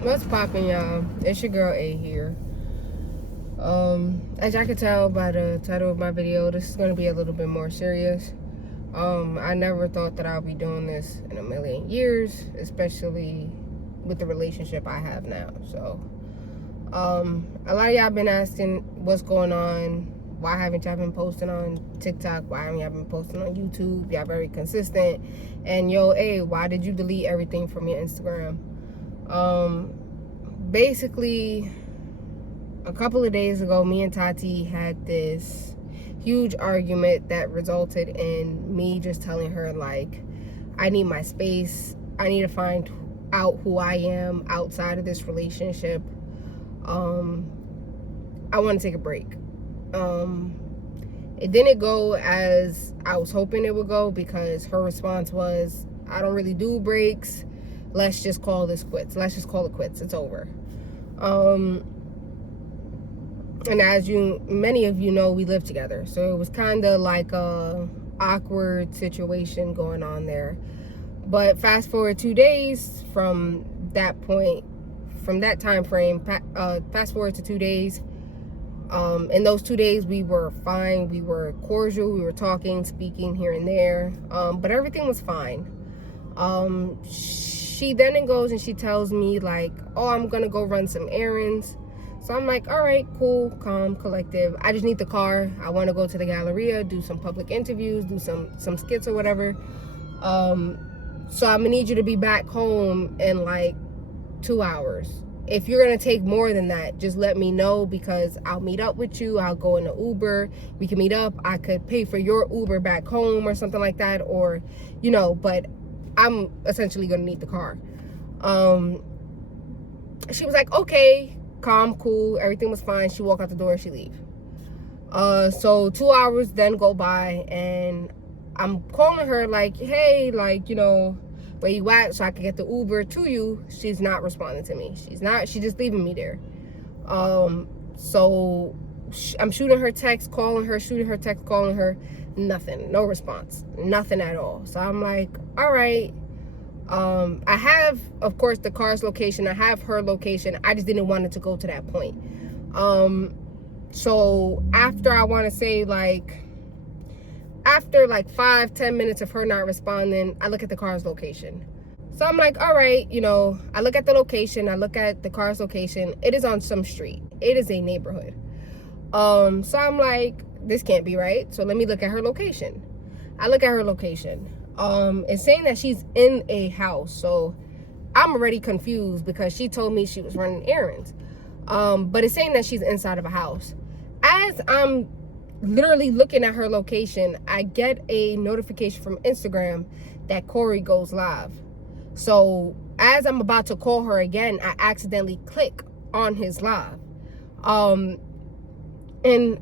What's poppin', y'all? It's your girl A here. As y'all can tell by the title of my video, this is gonna be a little bit more serious. I never thought that I'll be doing this in a million years, especially with the relationship I have now. So, a lot of y'all been asking what's going on. Why haven't y'all been posting on TikTok? Why haven't y'all been posting on YouTube? Y'all very consistent. And yo, A, why did you delete everything from your Instagram? Basically, a couple of days ago, me and Tati had this huge argument that resulted in me just telling her, like, I need my space. I need to find out who I am outside of this relationship. I want to take a break. It didn't go as I was hoping it would go, because her response was, I don't really do breaks. Let's just call this quits. Let's just call it quits. It's over. And as many of you know, we live together. So it was kind of like a awkward situation going on there. But fast forward 2 days from that point, from that time frame, fast forward to 2 days. In those 2 days, we were fine. We were cordial. We were talking, speaking here and there. But everything was fine. She then goes and she tells me, like, oh, I'm going to go run some errands. So I'm like, all right, cool, calm, collective. I just need the car. I want to go to the Galleria, do some public interviews, do some skits or whatever. So I'm going to need you to be back home in like 2 hours. If you're going to take more than that, just let me know, because I'll meet up with you. I'll go in the Uber. We can meet up. I could pay for your Uber back home or something like that. Or, but I'm essentially going to need the car. She was like, okay, calm, cool. Everything was fine. She walked out the door and she leave. So 2 hours then go by, and I'm calling her like, hey, like, where you at, so I can get the Uber to you. She's not responding to me. She's just leaving me there. So I'm shooting her text, calling her, shooting her text, calling her. Nothing, no response, nothing at all. So I'm like, all right. I have, of course, the car's location. I have her location. I just didn't want it to go to that point. So after, I want to say, after 5-10 minutes of her not responding, I look at the car's location. So I'm like, all right, I look at the location. I look at the car's location. It is on some street. It is a neighborhood. So I'm like, this can't be right. So let me look at her location. I look at her location. It's saying that she's in a house. So I'm already confused, because she told me she was running errands. But it's saying that she's inside of a house. As I'm literally looking at her location, I get a notification from Instagram that Corey goes live. So as I'm about to call her again, I accidentally click on his live. And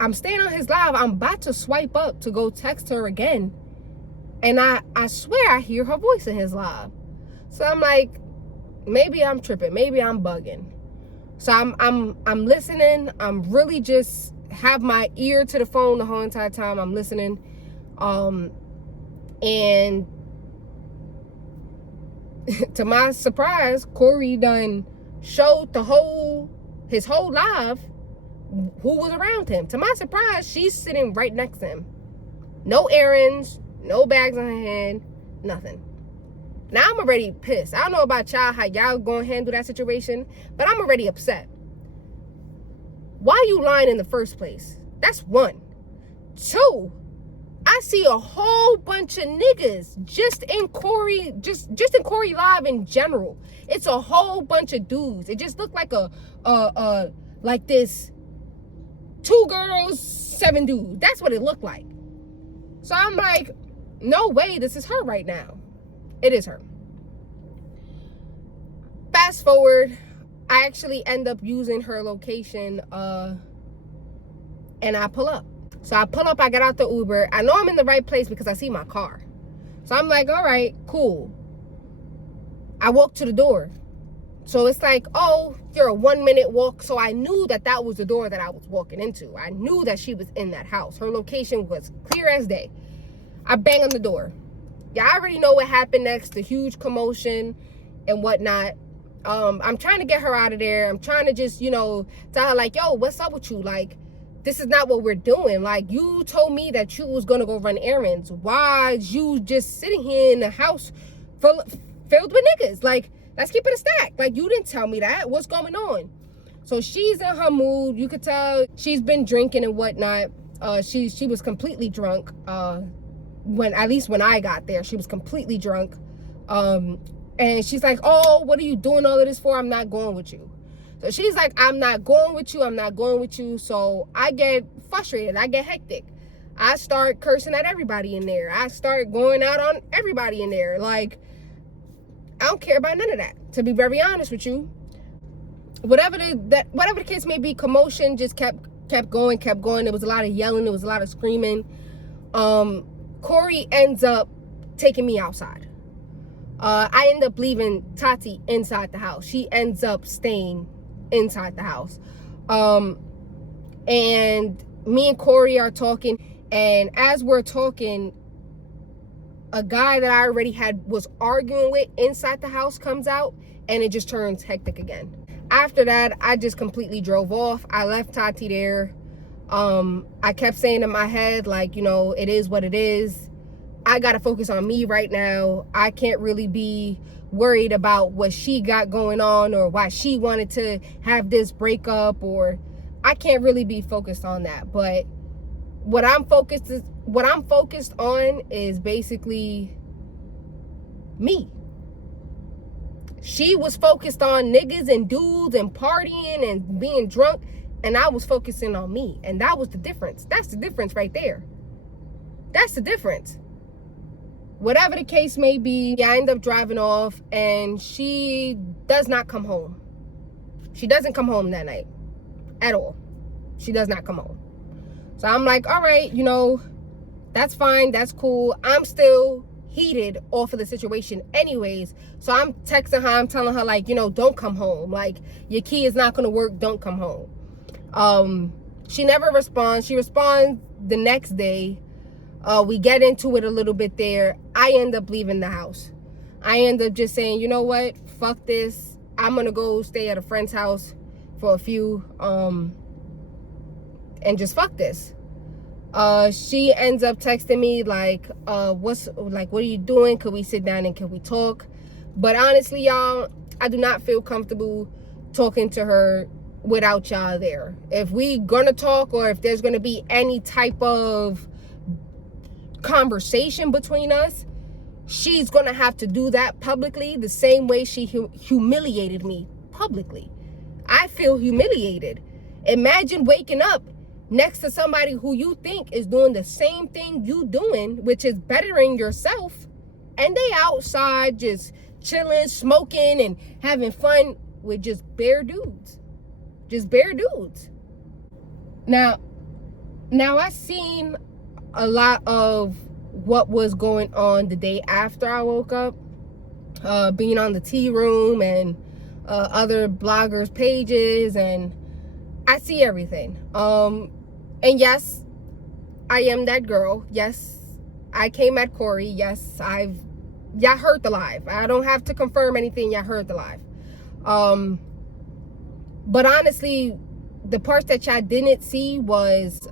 I'm staying on his live. I'm about to swipe up to go text her again. And I swear I hear her voice in his live. So I'm like, maybe I'm tripping. Maybe I'm bugging. So I'm listening. I'm really just have my ear to the phone the whole entire time. I'm listening. And to my surprise, Corey done showed his whole live who was around him. To my surprise, she's sitting right next to him. No errands, no bags on her hand, nothing. Now I'm already pissed. I don't know about y'all, how y'all gonna handle that situation, but I'm already upset. Why you lying in the first place? That's one. Two, I see a whole bunch of niggas just in Corey live in general. It's a whole bunch of dudes. It just looked like like this 2 girls, 7 dudes. That's what it looked like. So I'm like, no way, this is her right now. It is her. Fast forward, I actually end up using her location, and I pull up. So I pull up, I get out the Uber. I know I'm in the right place because I see my car. So I'm like, all right, cool. I walk to the door. So it's like, oh, you're a 1-minute walk. So I knew that was the door that I was walking into. I knew that she was in that house. Her location was clear as day. I bang on the door. Y'all already know what happened next, the huge commotion and whatnot. I'm trying to get her out of there. I'm trying to just, you know, tell her like, yo, what's up with you? Like, this is not what we're doing. Like, you told me that you was gonna go run errands. Why is you just sitting here in the house filled with niggas? Like, let's keep it a stack. Like, you didn't tell me that. What's going on? So she's in her mood. You could tell she's been drinking and whatnot. She was completely drunk. When I got there, she was completely drunk. And she's like, oh, what are you doing all of this for? I'm not going with you. So she's like, I'm not going with you. I'm not going with you. So I get frustrated. I get hectic. I start cursing at everybody in there. I start going out on everybody in there. Like, I don't care about none of that, to be very honest with you. Whatever the case may be, commotion just kept going. There was a lot of yelling. There was a lot of screaming. Corey ends up taking me outside. I end up leaving Tati inside the house. She ends up staying inside the house. And me and Corey are talking. And as we're talking, a guy that I already was arguing with inside the house comes out, and it just turns hectic again. After that, I just completely drove off. I left Tati there. I kept saying in my head, like, you know, it is what it is. I gotta focus on me right now. I can't really be worried about what she got going on or why she wanted to have this breakup, or I can't really be focused on that. But what I'm focused on is basically me. She was focused on niggas and dudes and partying and being drunk, and I was focusing on me. And that was the difference. That's the difference right there. That's the difference. Whatever the case may be, I end up driving off, and she does not come home. She doesn't come home that night at all. She does not come home. So I'm like, all right, you know, that's fine. That's cool. I'm still heated off of the situation anyways. So I'm texting her. I'm telling her, like, you know, don't come home. Like, your key is not going to work. Don't come home. She never responds. She responds the next day. We get into it a little bit there. I end up leaving the house. I end up just saying, you know what? Fuck this. I'm going to go stay at a friend's house for a few, and just fuck this. She ends up texting me like, what are you doing? Could we sit down and can we talk? But honestly, y'all, I do not feel comfortable talking to her without y'all there. If we gonna talk, or if there's gonna be any type of conversation between us, she's gonna have to do that publicly, the same way she humiliated me publicly. I feel humiliated. Imagine waking up next to somebody who you think is doing the same thing you doing, which is bettering yourself, and they outside just chilling, smoking, and having fun with just bare dudes. Now I seen a lot of what was going on the day after I woke up, being on the tea room and other bloggers' pages, and I see everything. And yes, I am that girl. Yes, I came at Corey. Yes, y'all heard the live. I don't have to confirm anything. Y'all heard the live. But honestly, the parts that y'all didn't see was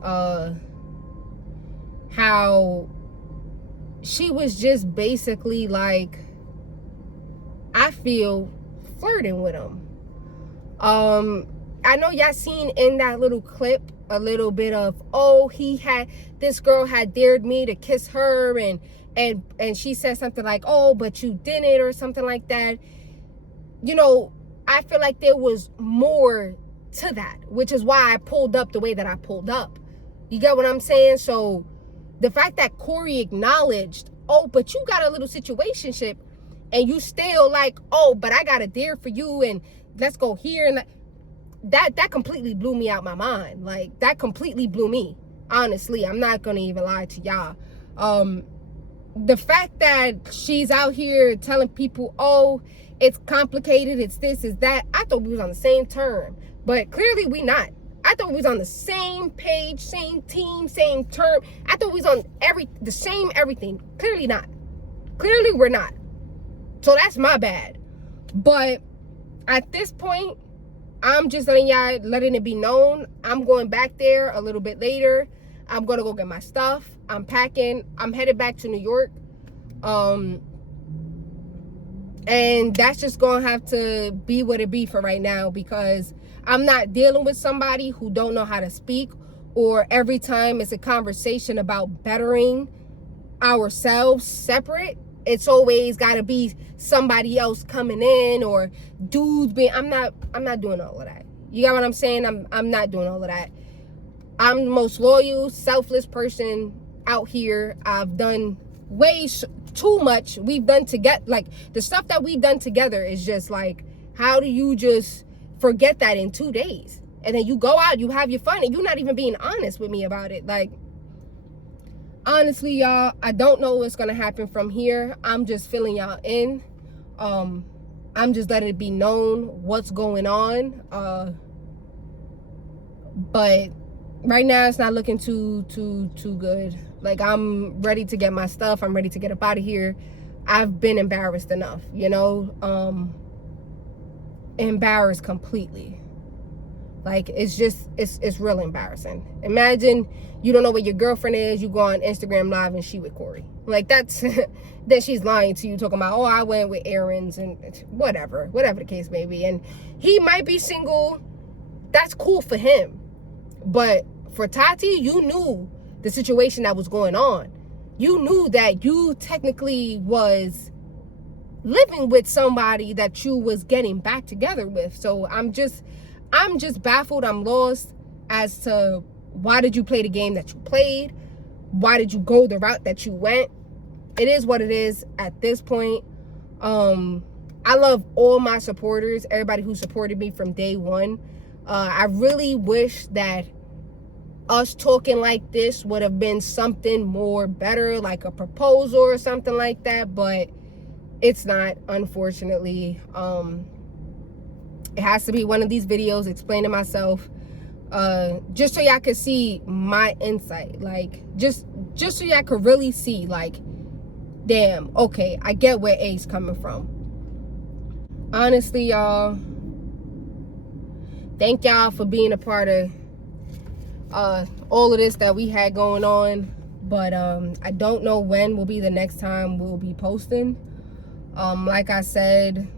how she was just basically like, I feel, flirting with him. I know y'all seen in that little clip a little bit of, oh, this girl had dared me to kiss her, and she said something like, oh, but you didn't, or something like that. You know, I feel like there was more to that, which is why I pulled up the way that I pulled up. You get what I'm saying? So the fact that Corey acknowledged, oh, but you got a little situationship, and you still like, oh, but I got a dare for you, and let's go here, and that completely blew me out my mind. Like, that completely blew me. Honestly, I'm not gonna even lie to y'all. The fact that she's out here telling people, oh, it's complicated, it's this, it's that, I thought we was on the same term, but clearly we not. I thought we was on the same page, same team, same term. I thought we was on the same everything. Clearly not. Clearly we're not. So that's my bad. But at this point, I'm just letting it be known. I'm going back there a little bit later. I'm going to go get my stuff. I'm packing. I'm headed back to New York. And that's just going to have to be what it be for right now, because I'm not dealing with somebody who don't know how to speak, or every time it's a conversation about bettering ourselves separate, it's always got to be somebody else coming in, or dudes being, I'm not doing all of that. You got what I'm saying? I'm not doing all of that. I'm the most loyal, selfless person out here. I've done way too much. We've done together, like the stuff that we've done together is just like, how do you just forget that in 2 days? And then you go out, you have your fun, and you're not even being honest with me about it. Like, honestly, y'all, I don't know what's gonna happen from here. I'm just filling y'all in. I'm just letting it be known what's going on. But right now it's not looking too good. Like, I'm ready to get my stuff. I'm ready to get up out of here. I've been embarrassed enough, you know, embarrassed completely. Like, it's real embarrassing. Imagine you don't know where your girlfriend is, you go on Instagram Live and she with Corey. Like, that's then she's lying to you, talking about, oh, I went with errands and whatever the case may be. And he might be single. That's cool for him. But for Tati, you knew the situation that was going on. You knew that you technically was living with somebody that you was getting back together with. So I'm just baffled. I'm lost as to, why did you play the game that you played? Why did you go the route that you went? It is what it is at this point. I love all my supporters, everybody who supported me from day one. I really wish that us talking like this would have been something more better, like a proposal or something like that, but it's not, unfortunately. It has to be one of these videos explaining myself, just so y'all could see my insight, like just so y'all could really see, like, damn, okay, I get where A's coming from. Honestly, y'all, thank y'all for being a part of all of this that we had going on. But I don't know when will be the next time we'll be posting. Like I said,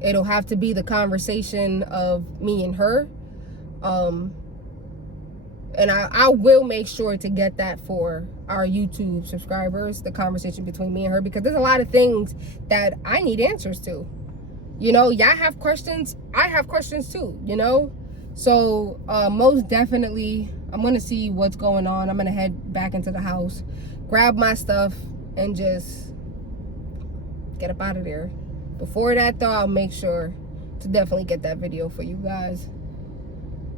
it'll have to be the conversation of me and her. And I will make sure to get that for our YouTube subscribers, the conversation between me and her, because there's a lot of things that I need answers to. You know, y'all have questions, I have questions too, you know? So most definitely, I'm gonna see what's going on. I'm gonna head back into the house, grab my stuff, and just get up out of there. Before that though, I'll make sure to definitely get that video for you guys,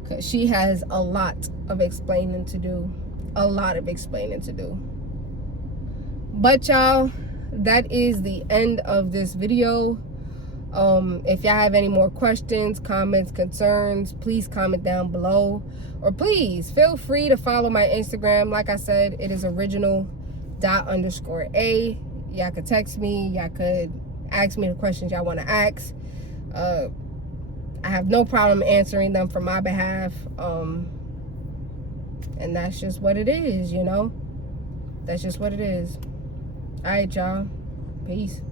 because she has a lot of explaining to do. A lot of explaining to do. But y'all, that is the end of this video. If y'all have any more questions, comments, concerns, please comment down below. Or please feel free to follow my Instagram. Like I said, it is original._a. Y'all could text me. Y'all could ask me the questions y'all want to ask. I have no problem answering them for my behalf. And that's just what it is, you know? That's just what it is. All right, y'all. Peace.